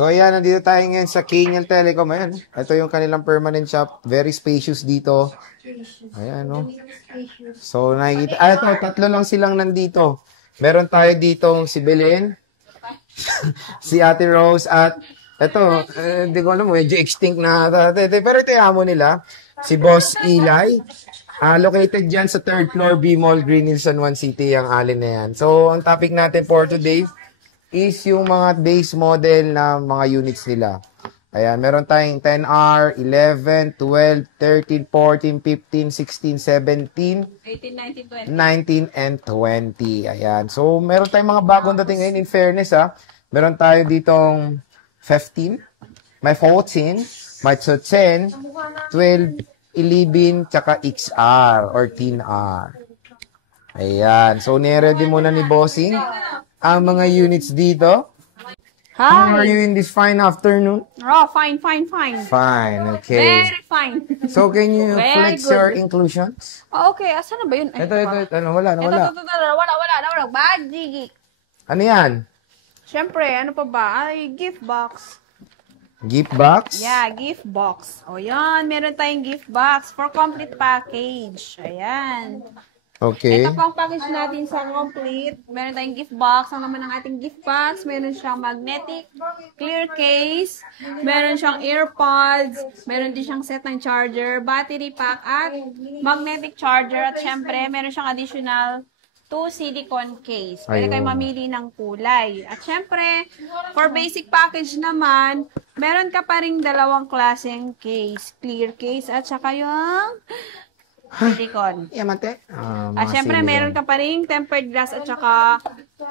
So, ayan, nandito tayo ngayon sa Kingel Telecom. Ayan, ito yung kanilang permanent shop. Very spacious dito. Ayan, no? So, nakikita. Ito, tatlo lang silang nandito. Meron tayo dito si Belen, si Ate Rose, at ito, hindi ko alam, medyo extinct na. Pero ito yung amo nila, si Boss Eli. Located dyan sa 3rd floor, B Mall, Green Hills, San Juan City, ang alin na yan. So, ang topic natin for today is yung mga base model na mga units nila. Ayan, meron tayong 10R, 11, 12, 13, 14, 15, 16, 17, 18, 19, 20. 19, and 20. Ayan. So, meron tayong mga bagong dating ngayon in fairness, ha. Meron tayo ditong 15, may 14, may 10, 12, 11, tsaka XR or 10R. Ayan. So, niready muna ni Bossing ang mga units dito. Hi. How are you in this fine afternoon? Oh, fine. Fine, okay. Very fine. So, can you Very flex good. your inclusions? Oh, okay, asan na ba yun? Ay, Ito, wala. Wala. Bad, Gigi. Ano yan? Siyempre, ano pa ba? Ay, gift box. Gift box? Yeah, gift box. O yan, meron tayong gift box for complete package. Ayan. Okay. Ito pang package natin sa complete. Meron tayong gift box. Ang naman ng ating gift box, meron siyang magnetic clear case, meron siyang AirPods, meron din siyang set ng charger, battery pack, at magnetic charger. At syempre, meron siyang additional 2 silicone case. Pwede kayo mamili ng kulay. At syempre, for basic package naman, meron ka pa ring dalawang klaseng case. Clear case at saka yung silicone. Yamate? At syempre, meron ka pa rin tempered glass at saka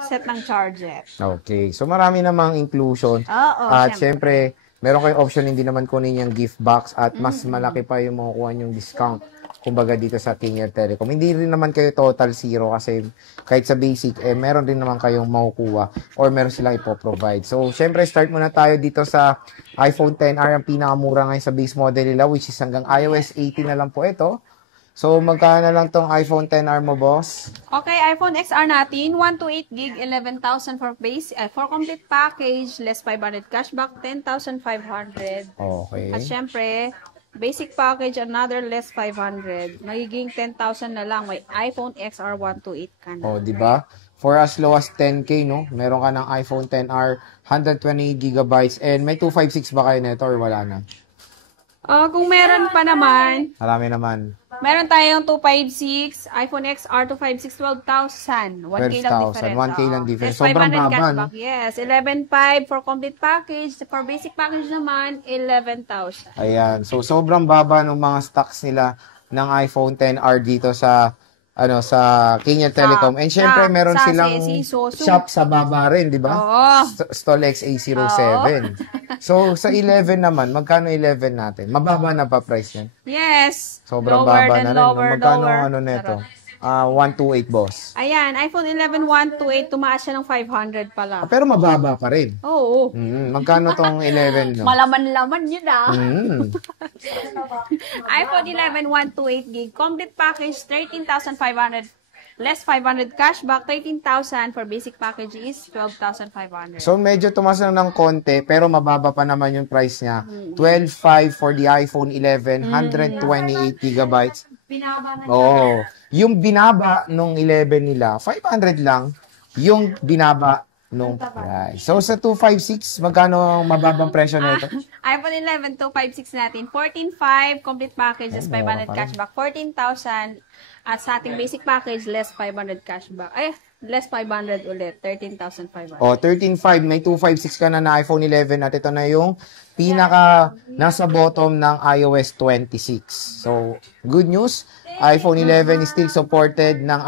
set ng charger. Okay. So, marami namang inclusion. Oo, At syempre, meron kayong option hindi naman kunin yung gift box at mas malaki pa yung makukuha yung discount. Kumbaga dito sa Kingel Telecom. Hindi rin naman kayo total zero kasi kahit sa basic, meron din naman kayong makukuha or meron silang ipoprovide. So, syempre, start muna tayo dito sa iPhone XR, ang pinakamura ngayon sa base model nila, which is hanggang iOS 18 na lang po ito. So, magkano na lang tong iPhone XR mo, boss? Okay, iPhone XR natin, 128 gig, 11,000 for base, for complete package, less 500 cashback, 10,500. Okay. At syempre, basic package, another less 500. Magiging 10,000 na lang. May iPhone XR 128 ka na. Oh, di ba? For as low as 10K, no? Meron ka ng iPhone XR, 120 gigabytes, and may 256 ba kayo nito or wala na? Kung meron pa naman, Marami naman. meron tayong 256, iPhone XR 256, 12,000. 1K lang 12,000. difference. 1K lang difference. Yes, Sobrang 500 baba, cashback. no? Yes, 11,500 for complete package. For basic package naman, 11,000. Ayan. So, sobrang baba ng mga stocks nila ng iPhone XR dito sa sa Kingel Telecom. And syempre, meron sa silang CSE, Sosu. shop sa baba rin, di ba? Oo. Stall XA07. So, sa 11 naman, magkano 11 natin? Mababa na pa price yan? Yes. Sobrang Lower baba than na rin. lower, Magkano lower. ano neto? 128, boss. Ayan, iPhone 11 128, tumaas siya ng 500 pala. Pero mababa pa rin. Oo. Magkano tong 11, no? Malaman-laman yun ah. Mm. iPhone 11 128 gig, complete package 13,500, less 500 cashback, 13,000 for basic package is 12,500. So, medyo tumas lang ng konti, pero mababa pa naman yung price niya. 12,500 for the iPhone 11, 128 gigabytes. Binaba na Oo. Yung binaba nung 11 nila, 500 lang. Yung binaba nung price. So, sa 256, magkano ang mababang presyo nito? iPhone 11 256 natin, 14,500 complete package, less 500 cashback, 14,000. At sa ating basic package, less 500 cashback. Less 500 ulit, 13,500. O, 13,500, may 256 ka na na iPhone 11 at ito na yung pinaka nasa bottom ng iOS 26. So, good news, iPhone 11 is still supported ng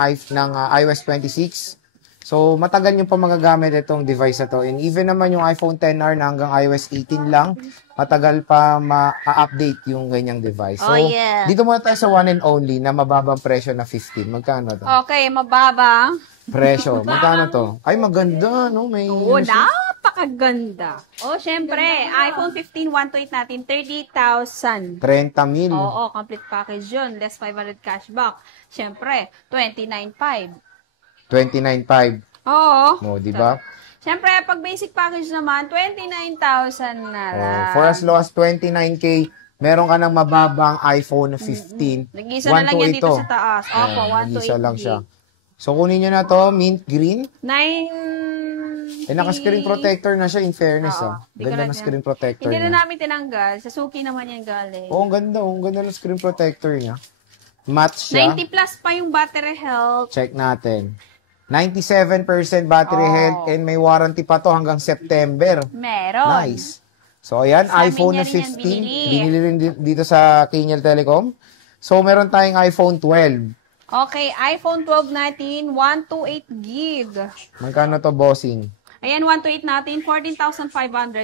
iOS 26. So, matagal nyo pa magagamit itong device na to. And even naman yung iPhone XR na hanggang iOS 18 lang, matagal pa ma-update yung ganyang device. So, dito muna tayo sa one and only na mababang presyo na 15. Magkano to? Okay, mababa. Presyo. Magkano to? Ay, maganda, no? May... Oo, napakaganda. Syempre, iPhone 15 128 natin, 38,000. 30,000. Oo, complete package yun. Less 500 cashback. Syempre, 29,500. 29,500. Oo. Di ba? Siyempre, pag basic package naman, 29,000 na lang. For as low as 29K, meron ka ng mababang iPhone 15. Nag-isa na lang yan dito sa taas. Opo, 1 to 8 Nag-isa lang gig. siya. So, kunin nyo na to, mint green. 9... Naka-screen protector na siya, in fairness. Di ko Ganda na ng screen protector Hindi niya. na namin tinanggal. Sa Suki naman yan galing. Oo, ang ganda. Ang ganda ng screen protector niya. Matte siya. 90 plus pa yung battery health. Check natin. 97% battery health and may warranty pa to hanggang September. Meron. Nice. So, ayan, Sa amin iPhone niya na rin yan 15. binili. Binili rin dito sa Kenyal Telecom. So, meron tayong iPhone 12. Okay, iPhone 12 natin, 128 gig. Magkano to, bossing? Ayan, 128 natin, 14,500.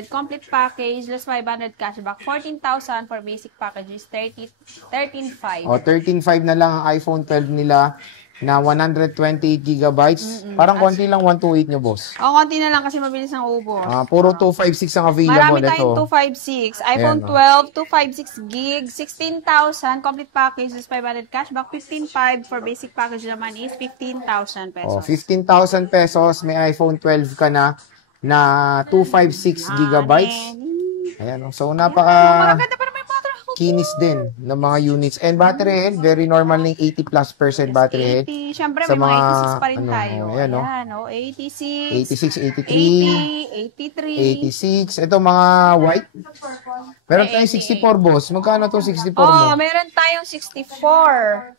Complete package, less 500 cashback. 14,000 for basic packages, 13,500. O, 13.5 na lang ang iPhone 12 nila na 128 gigabytes. Parang konti lang 128 nyo, boss. O, konti na lang kasi mabilis ang ubos. Puro 256 ang available. Marami tayong ito. 256. iPhone Ayan, 12, 256 gig, 16,000. Complete package is 500 cashback. 15,500 for basic package naman is 15,000 O, pesos. 15,000 pesos, may iPhone 12 ka na 256 gigabytes. Ayan, so napaka Maganda pa naman yung battery health. kinis din ng mga units. And battery health, very normal ng 80+% battery health. 80. Siyempre, Sa may mga mga, 86 pa rin ano, tayo. ayan, no? 86, 86, 83, 86. 80, 83. Ito mga white. Meron tayong 64, boss. Magkano to 64 mo? Oh, meron tayong 64.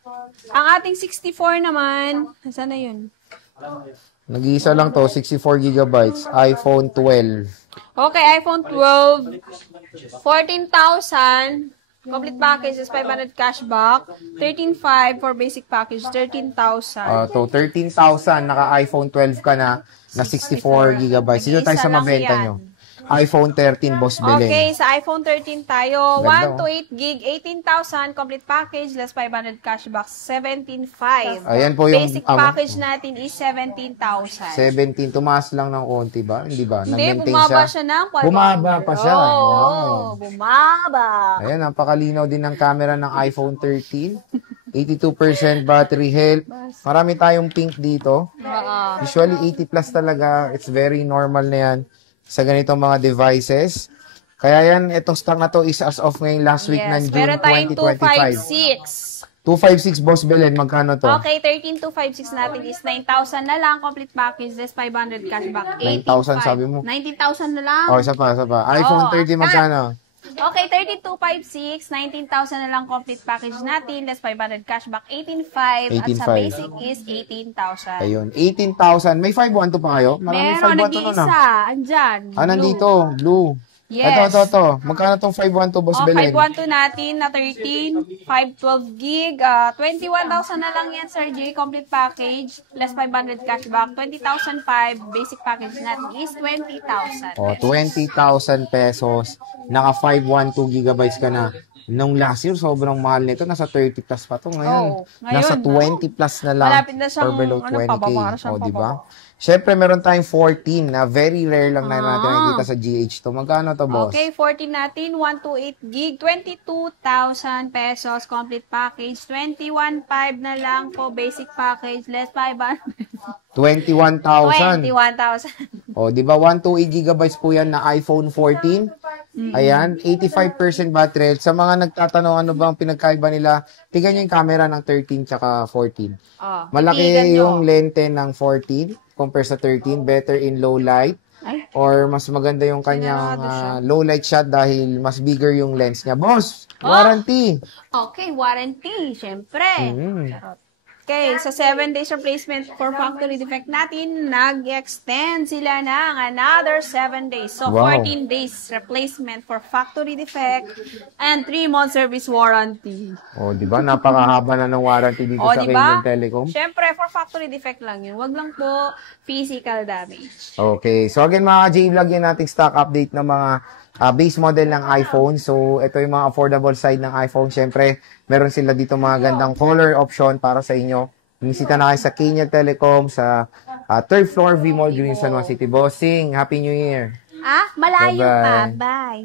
Ang ating 64 naman, saan na yun? Nag-iisa lang to, 64 gigabytes. iPhone 12. Okay, iPhone 12, 14,000. Complete package is 500 cashback. 13,500 for basic package, 13,000. So, 13,000, naka-iPhone 12 ka na 64 gigabytes. Dito tayo sa Isa lang mabenta yan. nyo. iPhone 13, Boss Belen. Okay, sa iPhone 13 tayo, Ganda, 1 to 8 gig, 18,000. Complete package, less 500 cashback, 17,500. Ayan po yung Basic package natin is 17,000. 17, tumaas lang ng konti ba? Hindi ba? Hindi, Nag-maintain bumaba siya ng 500. Bumaba pa siya. Oo, Wow. bumaba. Ayan, napakalinaw din ng camera ng iPhone 13. 82% battery health. Marami tayong pink dito. Oo. Usually 80 plus talaga. It's very normal na yan sa ganitong mga devices. Kaya yan, itong stock na to is as of ngayong last week ng June meron tayong 2025. 256. 256, Boss Belen, magkano to? Okay, 13,256 natin is 9,000 na lang. Complete package, less 500 cashback. 9,000 sabi mo? 19,000 na lang. Oh, isa pa. iPhone 13 magkano? Okay, 3256, 19,000 na lang complete package natin, less 500 cashback, 18,500, at sa 18,500. basic is 18,000. Ayun, 18,000. May 512 pa kayo? Maraming Meron, 512 na. nag-iisa, andyan. Nandito, blue. Yes. Ito. Magkano tong 512, Boss Oh, Belen? 512 natin na 13, 512 gig, 21,000 na lang yan, Sir J, complete package, less 500 cashback, 20,005, basic package natin is 20,000. Oh, 20,000 pesos. Naka 512 gigabytes ka na. Nung last year, sobrang mahal nito. Nasa 30 plus pa to. Ngayon, Ngayon, nasa 20 plus na lang. malapit na siyang, or below 20K. pababa na siyang O, diba? pababa. Siyempre, meron tayong 14 na very rare lang na natin nakikita sa GH to. Magkano to, boss? Okay, 14 natin, 128 gig, 22,000 pesos, complete package, 21,500 na lang po, basic package, less 500. 21,000. 21,000. O, di ba? 128 gigabytes po yan na iPhone 14. Ayan, 85% battery health. Sa mga nagtatanong ano ba ang pinagkaiba nila, tingnan nyo yung camera ng 13 tsaka 14. Oh, Malaki titigan nyo. yung lente ng 14 compare sa 13. Better in low light. Ay. Or mas maganda yung kanyang Sinarado siya. low light shot dahil mas bigger yung lens niya. Boss, warranty. Okay, warranty, syempre. Charot. Okay, sa 7 days replacement for factory defect natin, nag-extend sila ng another 7 days. So, Wow. 14 days replacement for factory defect and 3-month service warranty. O, di ba? Napakahaba na ng warranty dito O, sa di ba? Kenyan Telecom. Syempre, for factory defect lang yun. Wag lang po physical damage. Okay. So, again, mga J-Vlog, yan nating stock update ng mga base model ng iPhone. So, ito yung mga affordable side ng iPhone. Siyempre, meron sila dito mga gandang color option para sa inyo. Bumisita na kayo sa Kenyal Telecom sa 3rd floor, V-Mall, Green San Juan City. Bossing, Happy New Year! Malayo Bye-bye. pa. Bye.